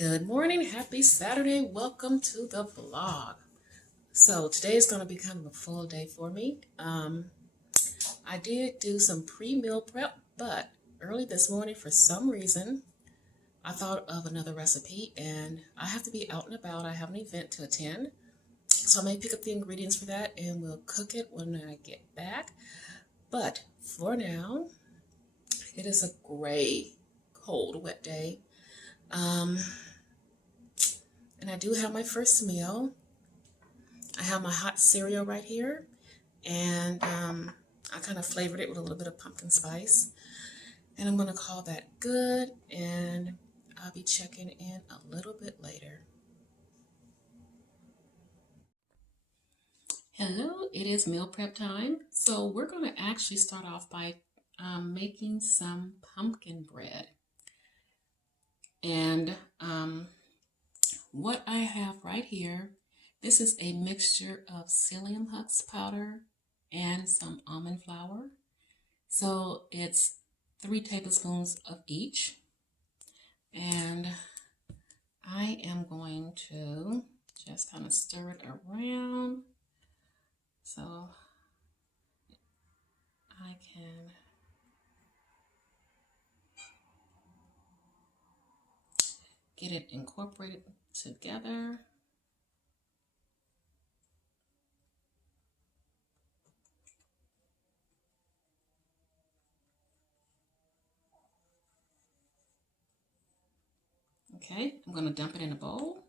Good morning, happy Saturday. Welcome to the vlog. So today is going to be kind of a full day for me. I did do some pre-meal prep, but early this morning for some reason I thought of another recipe and I have to be out and about. I have an event to attend. So I may pick up the ingredients for that and we'll cook it when I get back. But for now, it is a gray, cold, wet day. And I do have my first meal. I have my hot cereal right here, and I kind of flavored it with a little bit of pumpkin spice. And I'm going to call that good, and I'll be checking in a little bit later. Hello, it is meal prep time. So we're going to actually start off by making some pumpkin bread. And what I have right here, this is a mixture of psyllium husk powder and some almond flour. So it's 3 tablespoons of each. And I am going to just kind of stir it around so I can get it incorporated together. Okay, I'm going to dump it in a bowl.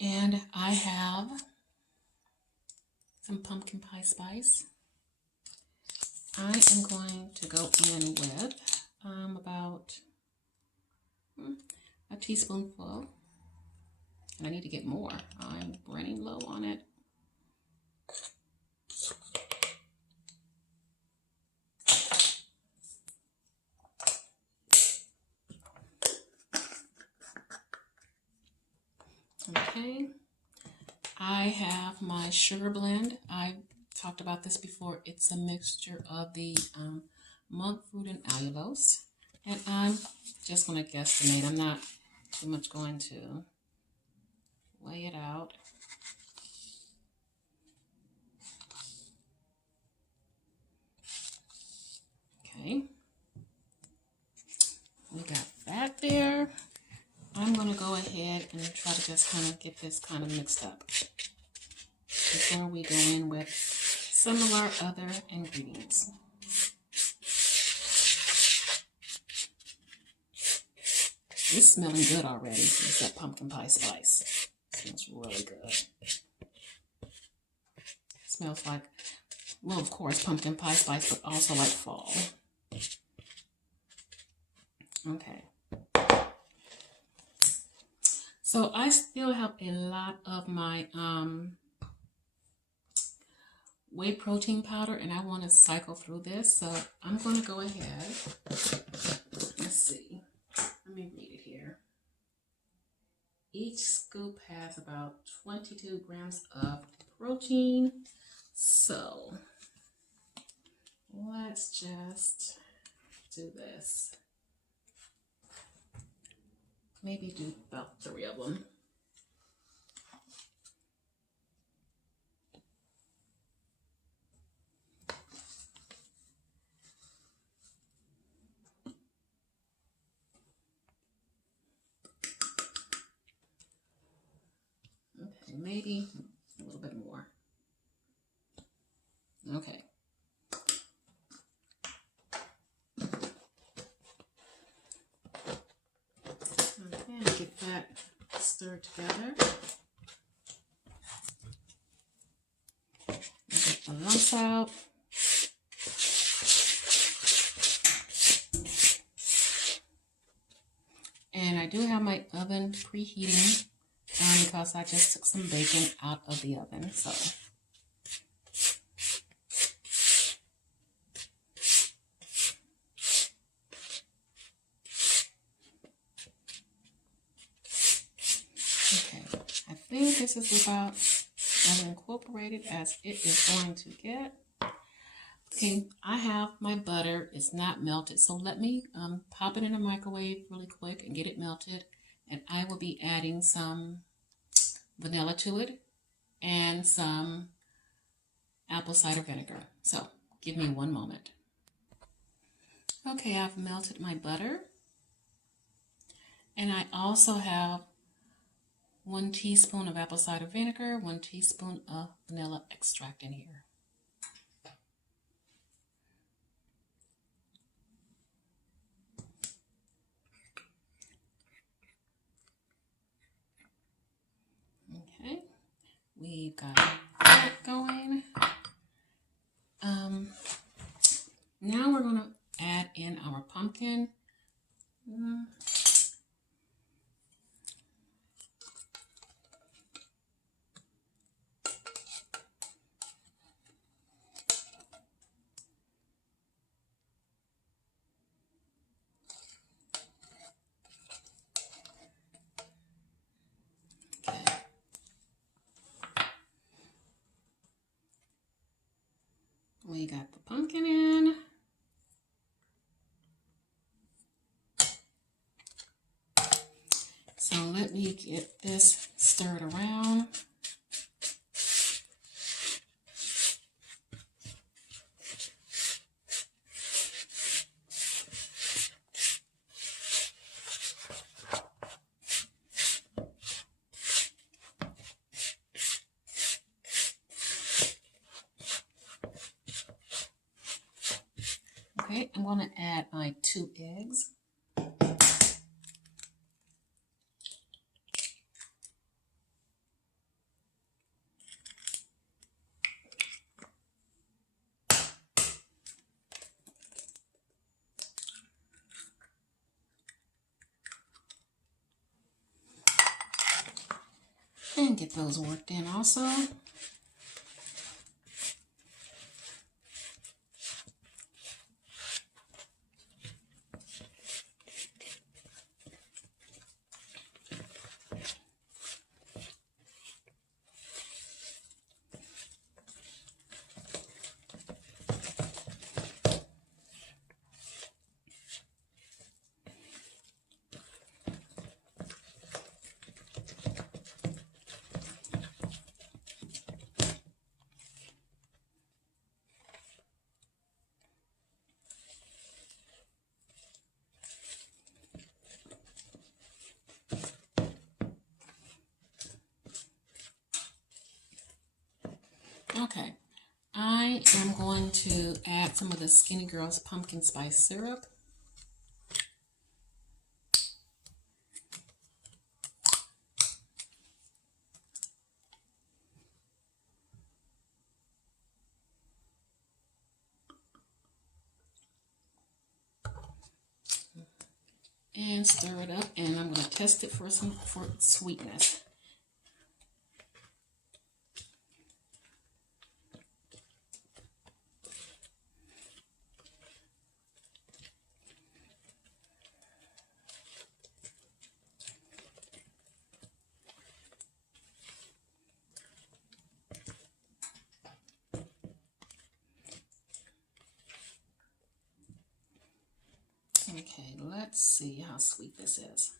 And I have some pumpkin pie spice. I am going to go in with about a teaspoonful. And I need to get more. I'm running low on it. Okay, I have my sugar blend. I talked about this before. It's a mixture of the monk fruit and allulose. And I'm just going to guesstimate. I'm not too much going to weigh it out. Okay, we got that there. I'm going to go ahead and try to just kind of get this kind of mixed up before we go in with some of our other ingredients. It's smelling good already. It's that pumpkin pie spice. It smells really good. It smells like, well, of course, pumpkin pie spice, but also like fall. Okay. So I still have a lot of my whey protein powder, and I want to cycle through this. So I'm going to go ahead. Let's see. Let me read it here. Each scoop has about 22 grams of protein. So let's just do this. Maybe do about 3 of them. Okay, maybe a little bit more. Okay. Get that stirred together. Get the lumps out. And I do have my oven preheating because I just took some bacon out of the oven. So think this is about as incorporated as it is going to get. Okay, I have my butter. It's not melted, so let me pop it in the microwave really quick and get it melted. And I will be adding some vanilla to it and some apple cider vinegar. So give me one moment. Okay, I've melted my butter. And I also have 1 teaspoon of apple cider vinegar, 1 teaspoon of vanilla extract in here. Okay, we've got that going. Now we're going to add in our pumpkin. We got the pumpkin in. So let me get this stirred around. Okay, I'm going to add my 2 eggs. And get those worked in also. Okay, I am going to add some of the Skinny Girls pumpkin spice syrup. And stir it up, and I'm going to test it for sweetness. Okay, let's see how sweet this is.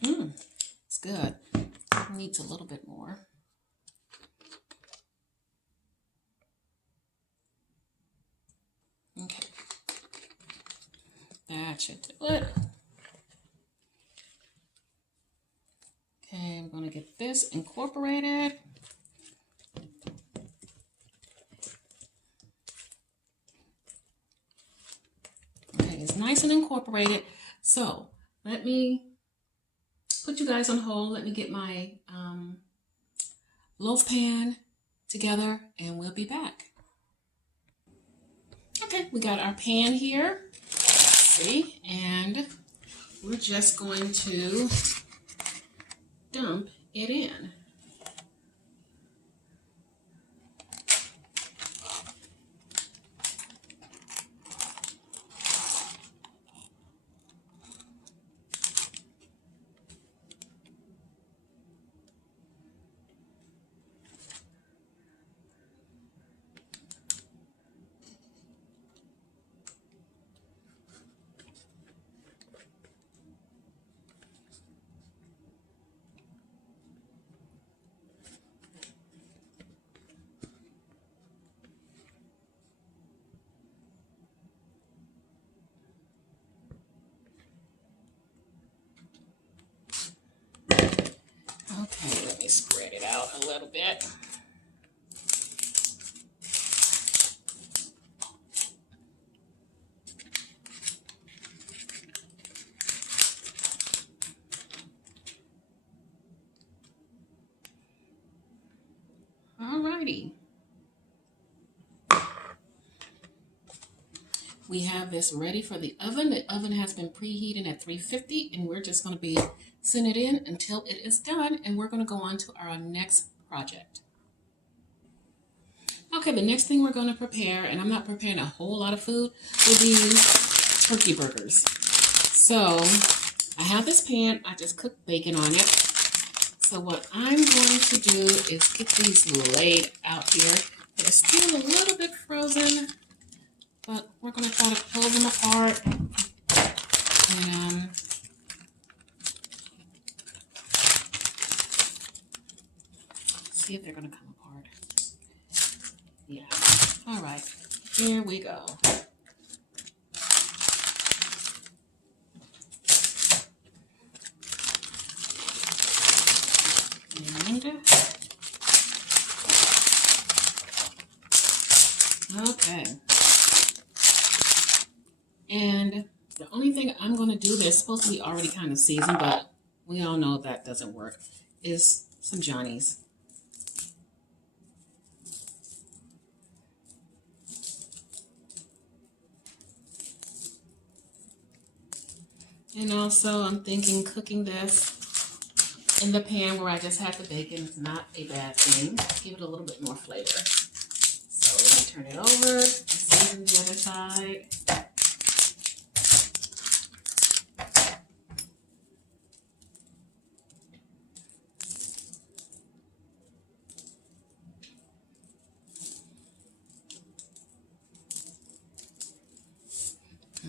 It's good. It needs a little bit more. Okay, that should do it. Okay, I'm going to get this incorporated. Okay, it's nice and incorporated. So let me put you guys on hold. Let me get my loaf pan together and we'll be back. Okay, we got our pan here. See, and we're just going to dump it in. me spread it out a little bit. Alrighty. We have this ready for the oven. The oven has been preheating at 350, and we're just going to be sending it in until it is done, and we're going to go on to our next project. Okay, the next thing we're going to prepare, and I'm not preparing a whole lot of food, will be turkey burgers. So I have this pan. I just cooked bacon on it. So what I'm going to do is get these laid out here. They're still a little bit frozen, but we're going to try to pull them apart and see if they're going to come apart. Yeah. All right. Here we go. Okay. And the only thing I'm going to do, they're supposed to be already kind of seasoned, but we all know that doesn't work, is some Johnnies. And also I'm thinking cooking this in the pan where I just had the bacon is not a bad thing. Give it a little bit more flavor. So let me turn it over and season the other side.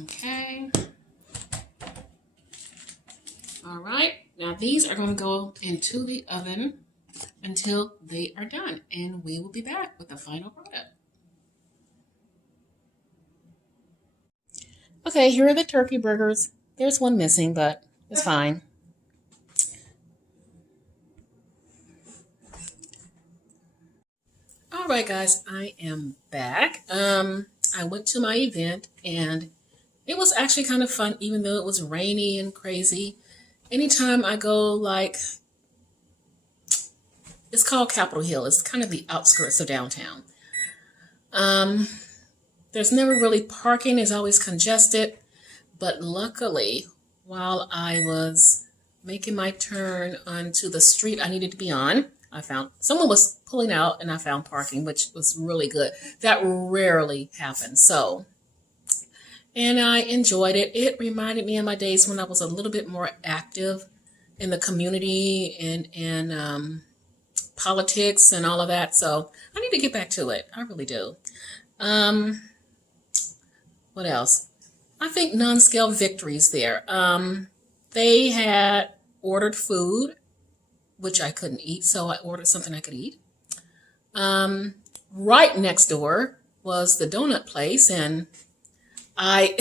Okay. All right. Now these are going to go into the oven until they are done, and we will be back with the final product. Okay, here are the turkey burgers. There's one missing, but it's fine. All right, guys, I am back. I went to my event, and it was actually kind of fun, even though it was rainy and crazy. Anytime I go, like, it's called Capitol Hill. It's kind of the outskirts of downtown. There's never really parking. It's always congested. But luckily, while I was making my turn onto the street I needed to be on, I found someone was pulling out and I found parking, which was really good. That rarely happens. And I enjoyed it. It reminded me of my days when I was a little bit more active in the community and politics and all of that. So I need to get back to it. I really do. What else? I think non-scale victories there. They had ordered food, which I couldn't eat, so I ordered something I could eat. Right next door was the donut place, and I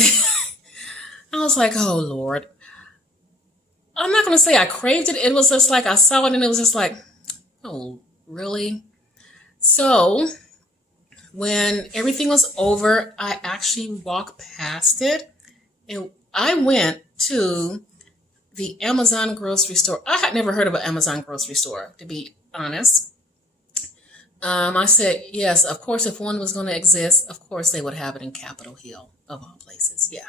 was like, oh, Lord. I'm not going to say I craved it. It was just like I saw it, and it was just like, oh, really? So when everything was over, I actually walked past it, and I went to the Amazon grocery store. I had never heard of an Amazon grocery store, to be honest. I said, yes, of course, if one was going to exist, of course they would have it in Capitol Hill, of all places. Yeah.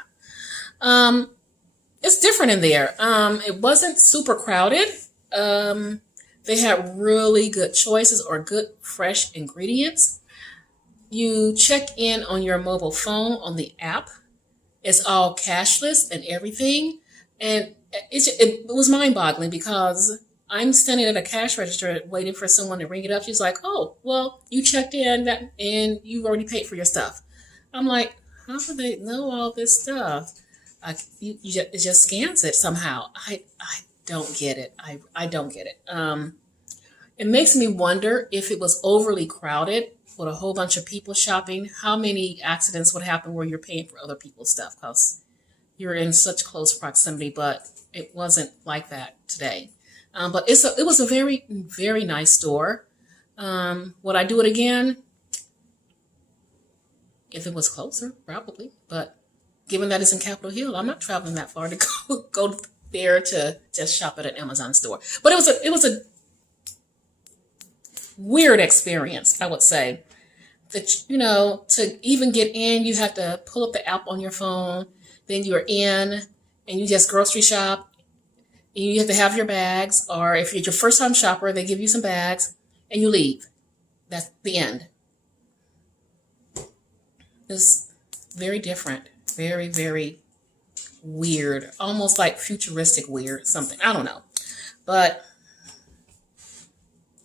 It's different in there. It wasn't super crowded. They had really good choices or good fresh ingredients. You check in on your mobile phone on the app. It's all cashless and everything. And it was mind-boggling because I'm standing at a cash register waiting for someone to ring it up. She's like, oh, well, you checked in and you've already paid for your stuff. I'm like, how do they know all this stuff? It just scans it somehow. I don't get it. I don't get it. It makes me wonder if it was overly crowded with a whole bunch of people shopping, how many accidents would happen where you're paying for other people's stuff because you're in such close proximity, but it wasn't like that today. But it was a very, very nice store. Would I do it again? If it was closer, probably. But given that it's in Capitol Hill, I'm not traveling that far to go there to just shop at an Amazon store. But it was a weird experience, I would say. That, to even get in, you have to pull up the app on your phone. Then you're in, and you just grocery shop. And you have to have your bags, or if you're your first time shopper, they give you some bags, and you leave. That's the end. It's very different. Very, very weird. Almost like futuristic weird, something. I don't know. But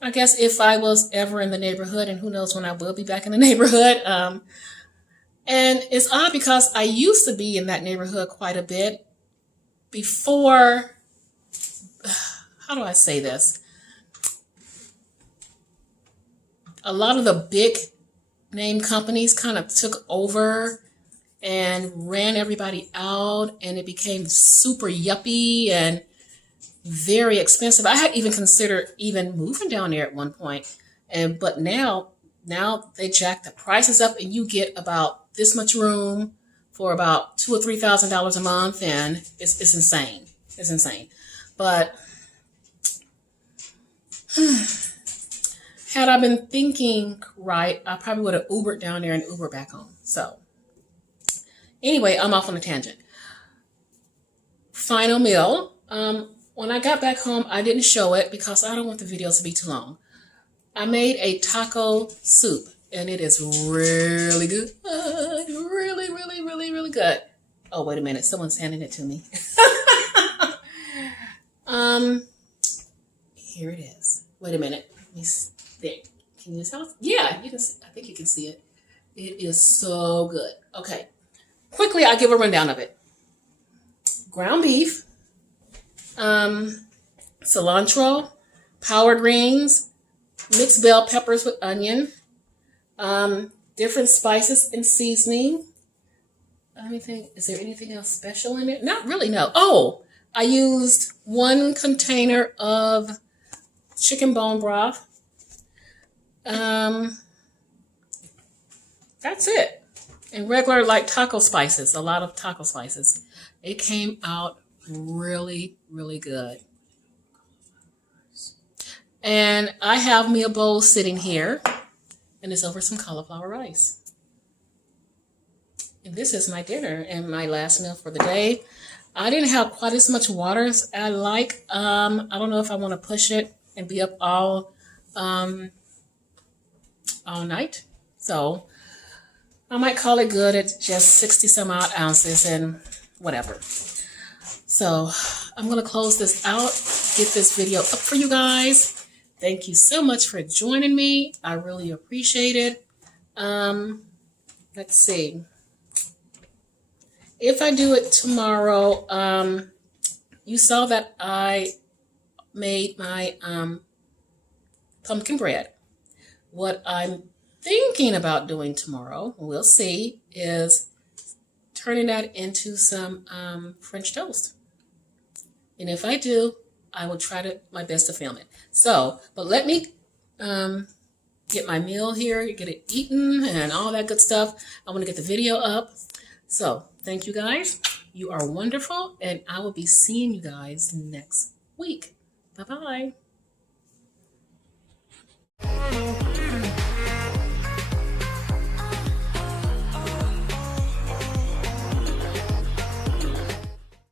I guess if I was ever in the neighborhood, and who knows when I will be back in the neighborhood. And it's odd because I used to be in that neighborhood quite a bit before, how do I say this? A lot of the big name companies kind of took over and ran everybody out, and it became super yuppie and very expensive. I had even considered even moving down there at one point, but now they jack the prices up, and you get about this much room for about $2,000 or $3,000 a month, and it's insane. It's insane. But had I been thinking right, I probably would have Ubered down there and Ubered back home. So anyway, I'm off on a tangent. Final meal. When I got back home, I didn't show it because I don't want the videos to be too long. I made a taco soup, and it is really good. Really, really, really, really good. Oh, wait a minute. Someone's handing it to me. Here it is. Wait a minute. Let me see. Can you tell? Yeah, you can see. I think you can see it. It is so good. Okay. Quickly, I'll give a rundown of it. Ground beef, cilantro, power greens, mixed bell peppers with onion, different spices and seasoning. Let me think. Is there anything else special in it? Not really, no. Oh, I used 1 container of chicken bone broth. That's it. And regular like taco spices, a lot of taco spices. It came out really, really good. And I have me a bowl sitting here, and it's over some cauliflower rice. And this is my dinner and my last meal for the day. I didn't have quite as much water as I like. I don't know if I want to push it and be up all night. So I might call it good at just 60 some odd ounces and whatever. So I'm going to close this out, get this video up for you guys. Thank you so much for joining me. I really appreciate it. Let's see. If I do it tomorrow, you saw that I made my pumpkin bread. What I'm thinking about doing tomorrow, we'll see, is turning that into some French toast. And if I do, I will try my best to film it. So, but let me get my meal here, get it eaten and all that good stuff. I want to get the video up. So, thank you guys. You are wonderful, and I will be seeing you guys next week. Bye-bye.